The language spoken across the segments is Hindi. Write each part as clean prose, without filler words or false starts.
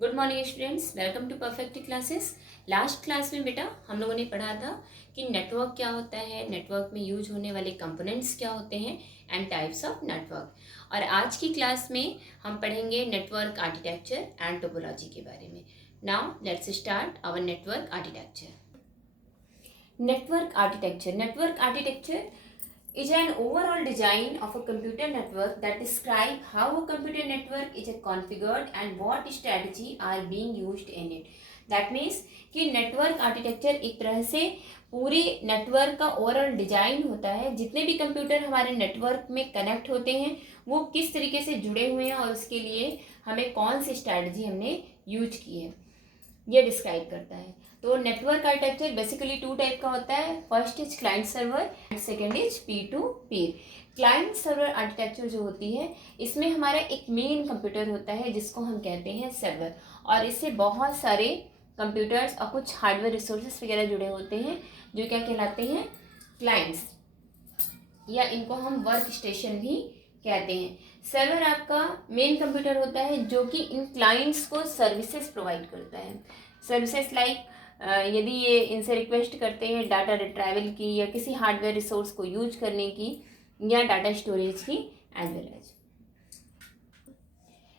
Good morning students, welcome to perfect classes. Last class में बेटा हम लोगों ने पढ़ा था कि नेटवर्क क्या होता है, नेटवर्क में यूज होने वाले कंपोनेंट्स क्या होते हैं एंड टाइप्स ऑफ नेटवर्क। और आज की क्लास में हम पढ़ेंगे नेटवर्क आर्किटेक्चर एंड टोपोलॉजी के बारे में। Now let's start our network architecture. Network architecture is an overall design of a computer network that describe how a computer network is configured and what strategy are being used in it. That means कि नेटवर्क आर्किटेक्चर एक तरह से पूरे नेटवर्क का ओवरऑल डिजाइन होता है। जितने भी कंप्यूटर हमारे नेटवर्क में कनेक्ट होते हैं वो किस तरीके से जुड़े हुए हैं और उसके लिए हमें कौन सी स्ट्रैटेजी हमने यूज की है ये डिस्क्राइब करता है। तो network architecture basically two type का होता है। First is client server and second is P to peer. Client server architecture जो होती है इसमें हमारा एक मेन कंप्यूटर होता है जिसको हम कहते हैं सर्वर, और इससे बहुत सारे कंप्यूटर्स और कुछ हार्डवेयर रिसोर्सेज वगैरह जुड़े होते हैं जो क्या कहलाते हैं, क्लाइंट्स, या इनको हम वर्क स्टेशन भी कहते हैं। सर्वर आपका मेन कंप्यूटर होता है जो कि इन क्लाइंट्स को सर्विसेज प्रोवाइड करता है। सर्विसेज लाइक यदि ये इनसे रिक्वेस्ट करते हैं डाटा रिट्राइवल की या किसी हार्डवेयर रिसोर्स को यूज करने की या डाटा स्टोरेज की as well as.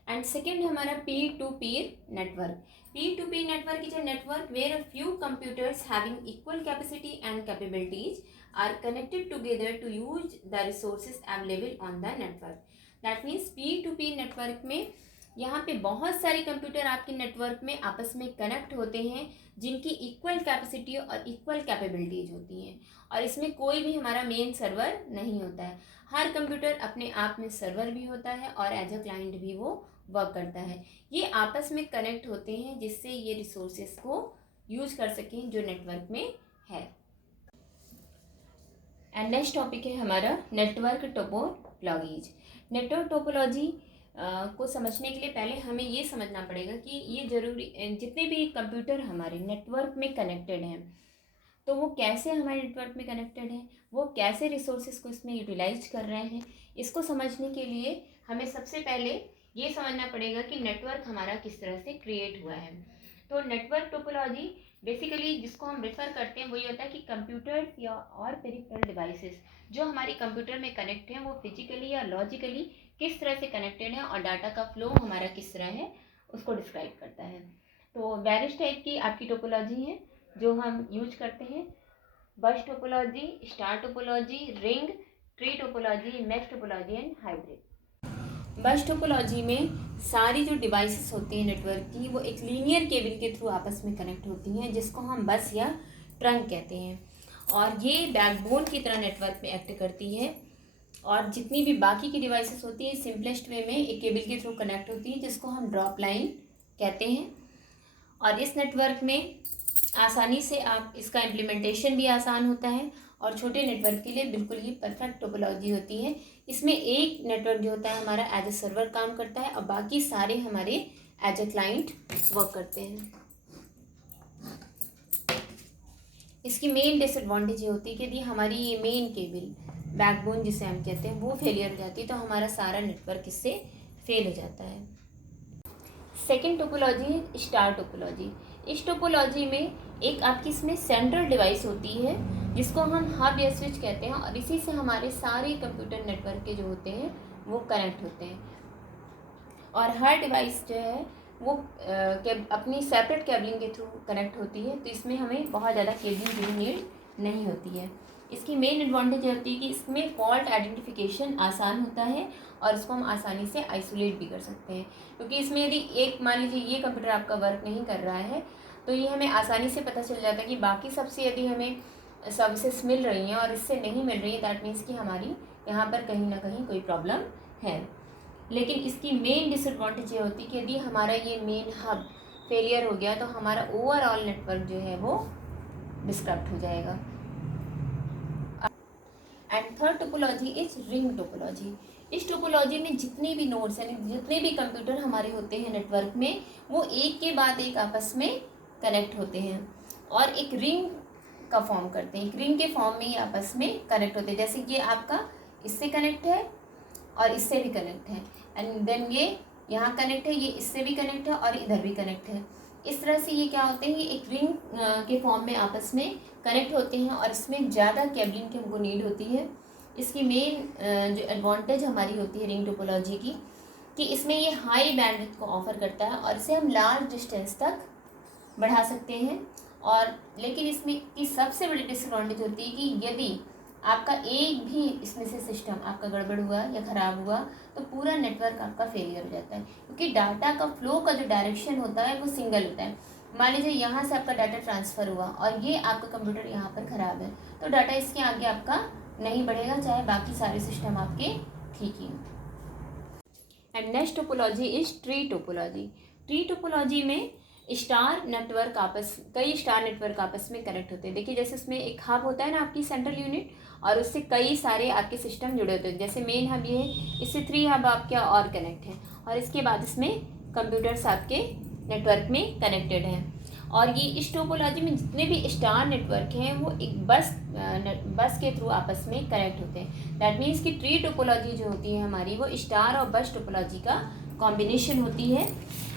And second हमारा peer to peer network. Peer to peer network is a network where a few computers having equal capacity and capabilities are connected together to use the resources available on the network. That means P2P network में यहाँ पे बहुत सारे कंप्यूटर आपके नेटवर्क में आपस में कनेक्ट होते हैं जिनकी इक्वल कैपेसिटी और इक्वल कैपेबिलिटीज होती हैं, और इसमें कोई भी हमारा मेन सर्वर नहीं होता है। हर कंप्यूटर अपने आप में सर्वर भी होता है और एज अ क्लाइंट भी वो वर्क करता है। ये आपस में कनेक्ट होते हैं जिससे ये रिसोर्सेज को यूज कर सकें जो नेटवर्क में है। एंड नेक्स्ट टॉपिक है हमारा नेटवर्क टोपोलॉजीज। नेटवर्क टोपोलॉजी को समझने के लिए पहले हमें ये समझना पड़ेगा कि ये जरूरी जितने भी कंप्यूटर हमारे नेटवर्क में कनेक्टेड हैं तो वो कैसे हमारे नेटवर्क में कनेक्टेड हैं, वो कैसे रिसोर्सेज को इसमें यूटिलाइज कर रहे हैं। इसको समझने के लिए हमें सबसे पहले ये समझना पड़ेगा कि नेटवर्क हमारा किस तरह से क्रिएट हुआ है। तो नेटवर्क टोपोलॉजी बेसिकली जिसको हम रेफर करते हैं वही होता है कि कंप्यूटर्स या और पेरिफेरल डिवाइसेस जो हमारी कंप्यूटर में कनेक्ट हैं वो फिजिकली या लॉजिकली किस तरह से कनेक्टेड है और डाटा का फ्लो हमारा किस तरह है उसको डिस्क्राइब करता है। तो वेरियस टाइप की आपकी टोपोलॉजी है जो हम यूज करते हैं। बस topology, star topology, ring, tree topology, mesh topology and hybrid. बस टोपोलॉजी में सारी जो डिवाइसेस होती हैं नेटवर्क की वो एक लीनियर केबल के थ्रू आपस में कनेक्ट होती हैं जिसको हम बस या ट्रंक कहते हैं, और ये बैकबोन की तरह नेटवर्क में एक्ट करती है। और जितनी भी बाकी की डिवाइसेस होती हैं सिंपलेस्ट वे में एक केबल के थ्रू कनेक्ट होती हैं जिसको हम ड्रॉप लाइन कहते हैं। और इस नेटवर्क में आसानी से आप इसका इम्प्लीमेंटेशन भी आसान होता है और छोटे नेटवर्क के लिए बिल्कुल ही परफेक्ट टोपोलॉजी होती है। इसमें एक नेटवर्क जो होता है हमारा एज ए सर्वर काम करता है और बाकी सारे हमारे एज ए क्लाइंट वर्क करते हैं। इसकी मेन डिसएडवांटेज ये होती है कि यदि हमारी ये मेन केबल बैकबोन जिसे हम कहते हैं वो फेलियर हो जाती है तो हमारा सारा नेटवर्क इससे फेल हो जाता है। Second topology star topology. इस टोपोलॉजी में एक आपकी इसमें सेंट्रल डिवाइस होती है जिसको हम हब या स्विच कहते हैं, और इसी से हमारे सारे कंप्यूटर नेटवर्क के जो होते हैं वो कनेक्ट होते हैं। और हर डिवाइस जो है वो अपनी सेपरेट केबलिंग के थ्रू कनेक्ट होती है, तो इसमें हमें बहुत ज़्यादा केबलिंग की नीड नहीं होती है। इसकी मेन एडवांटेज होती है कि इसमें फॉल्ट आइडेंटिफिकेशन आसान होता है और इसको हम आसानी से आइसोलेट भी कर सकते हैं, क्योंकि इसमें यदि एक मान लीजिए ये कंप्यूटर आपका वर्क नहीं कर रहा है तो ये हमें आसानी से पता चल जाता है कि बाकी सबसे यदि हमें सर्विसेज मिल रही हैं और इससे नहीं मिल रही है दैट मीन्स कि हमारी यहाँ पर कहीं ना कहीं कोई प्रॉब्लम है। लेकिन इसकी मेन डिसएडवांटेज ये होती है कि यदि हमारा ये मेन हब फेलियर हो गया तो हमारा ओवरऑल नेटवर्क जो है वो डिस्टर्ब हो जाएगा। And third topology is ring topology. इस टोपोलॉजी में जितने भी नोड्स यानी जितने भी कंप्यूटर हमारे होते हैं नेटवर्क में वो एक के बाद एक आपस में कनेक्ट होते हैं और एक रिंग का फॉर्म करते हैं। एक रिंग के फॉर्म में ही आपस में कनेक्ट होते हैं, जैसे ये आपका इससे कनेक्ट है और इससे भी कनेक्ट है, एंड देन ये यहाँ कनेक्ट है, ये इससे भी कनेक्ट है और इधर भी कनेक्ट है। इस तरह से ये क्या होते हैं, ये एक रिंग के फॉर्म में आपस में कनेक्ट होते हैं और इसमें ज़्यादा केबलिंग की हमको नीड होती है। इसकी मेन जो एडवांटेज हमारी होती है रिंग टोपोलॉजी की, कि इसमें ये हाई बैंडविड्थ को ऑफर करता है और इसे हम लार्ज डिस्टेंस तक बढ़ा सकते हैं। और लेकिन इसमें की सबसे बड़ी डिसएडवांटेज होती है कि यदि आपका एक भी इसमें से सिस्टम आपका गड़बड़ हुआ या ख़राब हुआ तो पूरा नेटवर्क आपका फेलियर हो जाता है, क्योंकि डाटा का फ्लो का जो डायरेक्शन होता है वो सिंगल होता है। मान लीजिए यहाँ से आपका डाटा ट्रांसफ़र हुआ और ये आपका कंप्यूटर यहाँ पर ख़राब है, तो डाटा इसके आगे आपका नहीं बढ़ेगा, चाहे बाकी सारे सिस्टम आपके ठीक ही हों। And next topology is tree topology. Tree topology में स्टार नेटवर्क कई स्टार नेटवर्क आपस में कनेक्ट होते हैं। देखिए जैसे उसमें एक हब होता है ना आपकी सेंट्रल यूनिट, और उससे कई सारे आपके सिस्टम जुड़े होते हैं। जैसे मेन हब ये है, इससे 3 हब आपके और कनेक्ट हैं और इसके बाद इसमें कंप्यूटर्स आपके नेटवर्क में कनेक्टेड हैं। और ये इस टोपोलॉजी में जितने भी स्टार नेटवर्क हैं वो एक बस के थ्रू आपस में कनेक्ट होते हैं। दैट मीन्स कि ट्री टोपोलॉजी जो होती है हमारी वो स्टार और बस टोपोलॉजी का कॉम्बिनेशन होती है।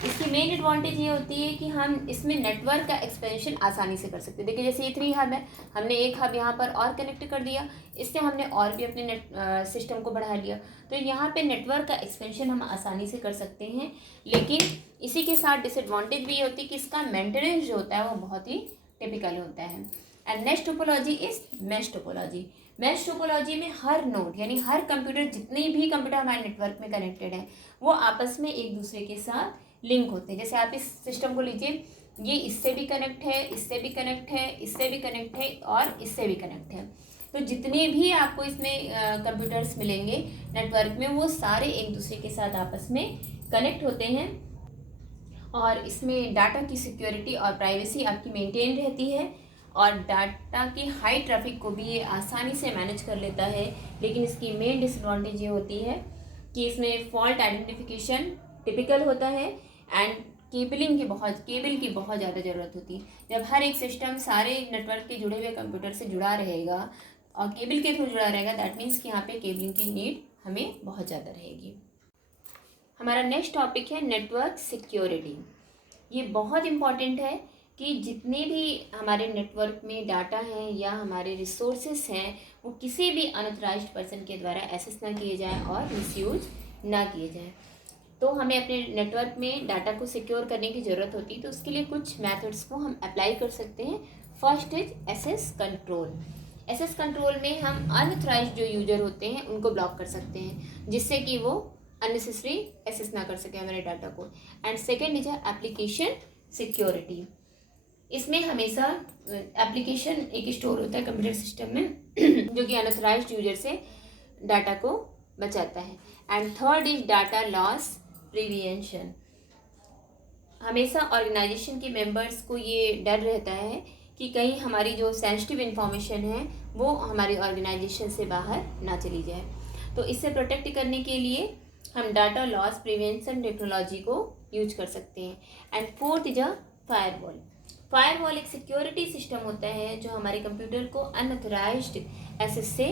इसकी मेन एडवांटेज ये होती है कि हम इसमें नेटवर्क का एक्सपेंशन आसानी से कर सकते हैं। देखिए जैसे ये 3 हब है, हमने एक हब यहाँ पर और कनेक्ट कर दिया, इससे हमने और भी अपने सिस्टम को बढ़ा लिया, तो यहाँ पे नेटवर्क का एक्सपेंशन हम आसानी से कर सकते हैं। लेकिन इसी के साथ डिसएडवांटेज भी ये होती है कि इसका मेंटेनेंस जो होता है वो बहुत ही टिपिकल होता है। And next topology is mesh topology. Mesh topology में हर नोड यानी हर कंप्यूटर, जितने भी कंप्यूटर हमारे नेटवर्क में कनेक्टेड हैं वो आपस में एक दूसरे के साथ लिंक होते हैं। जैसे आप इस सिस्टम को लीजिए, ये इससे भी कनेक्ट है, इससे भी कनेक्ट है, इससे भी कनेक्ट है और इससे भी कनेक्ट है। तो जितने भी आपको इसमें कंप्यूटर्स मिलेंगे नेटवर्क में वो सारे एक दूसरे के साथ आपस में कनेक्ट होते हैं और इसमें डाटा की सिक्योरिटी और प्राइवेसी आपकी मेंटेन रहती है और डाटा की हाई ट्रैफिक को भी ये आसानी से मैनेज कर लेता है। लेकिन इसकी मेन डिसएडवांटेज ये होती है कि इसमें फॉल्ट आइडेंटिफिकेशन टिपिकल होता है एंड केबल की बहुत ज़्यादा ज़रूरत होती है। जब हर एक सिस्टम सारे नेटवर्क के जुड़े हुए कंप्यूटर से जुड़ा रहेगा और केबल के थ्रू जुड़ा रहेगा, दैट मीन्स कि यहाँ पे केबलिंग की नीड हमें बहुत ज़्यादा रहेगी। हमारा नेक्स्ट टॉपिक है नेटवर्क सिक्योरिटी। ये बहुत इम्पॉर्टेंट है कि जितने भी हमारे नेटवर्क में डाटा हैं या हमारे रिसोर्सेस हैं वो किसी भी अनऑथराइज्ड पर्सन के द्वारा एक्सेस ना किए जाएं और मिसयूज ना किए जाएं। तो हमें अपने नेटवर्क में डाटा को सिक्योर करने की ज़रूरत होती है, तो उसके लिए कुछ मेथड्स को हम अप्लाई कर सकते हैं। First is access control. Access control में हम अनऑथराइज्ड जो यूजर होते हैं उनको ब्लॉक कर सकते हैं, जिससे कि वो अननेसेसरी एक्सेस ना कर सके हमारे डाटा को। And second is application security. इसमें हमेशा एप्लीकेशन एक स्टोर होता है कंप्यूटर सिस्टम में जो कि अनऑथराइज्ड यूजर से डाटा को बचाता है। And third is data loss prevention. हमेशा ऑर्गेनाइजेशन के मेंबर्स को ये डर रहता है कि कहीं हमारी जो सेंसिटिव इन्फॉर्मेशन है वो हमारी ऑर्गेनाइजेशन से बाहर ना चली जाए। तो इससे प्रोटेक्ट करने के लिए हम डाटा लॉस प्रिवेंशन टेक्नोलॉजी को यूज कर सकते हैं। And fourth is a firewall. Firewall एक सिक्योरिटी सिस्टम होता है जो हमारे कंप्यूटर को अनऑथराइज्ड एक्सेस से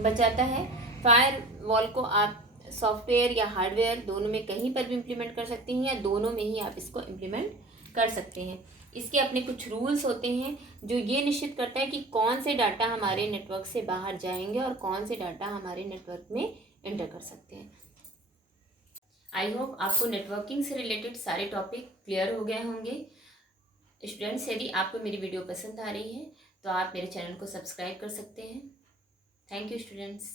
बचाता है। फायरवॉल को आप सॉफ्टवेयर या हार्डवेयर दोनों में कहीं पर भी इम्प्लीमेंट कर सकते हैं या दोनों में ही आप इसको इम्प्लीमेंट कर सकते हैं। इसके अपने कुछ रूल्स होते हैं जो ये निश्चित करता है कि कौन से डाटा हमारे नेटवर्क से बाहर जाएंगे और कौन से डाटा हमारे नेटवर्क में एंटर कर सकते हैं। आई होप आपको नेटवर्किंग से रिलेटेड सारे टॉपिक क्लियर हो गए होंगे। स्टूडेंट्स, यदि आपको मेरी वीडियो पसंद आ रही है तो आप मेरे चैनल को सब्सक्राइब कर सकते हैं। Thank you students.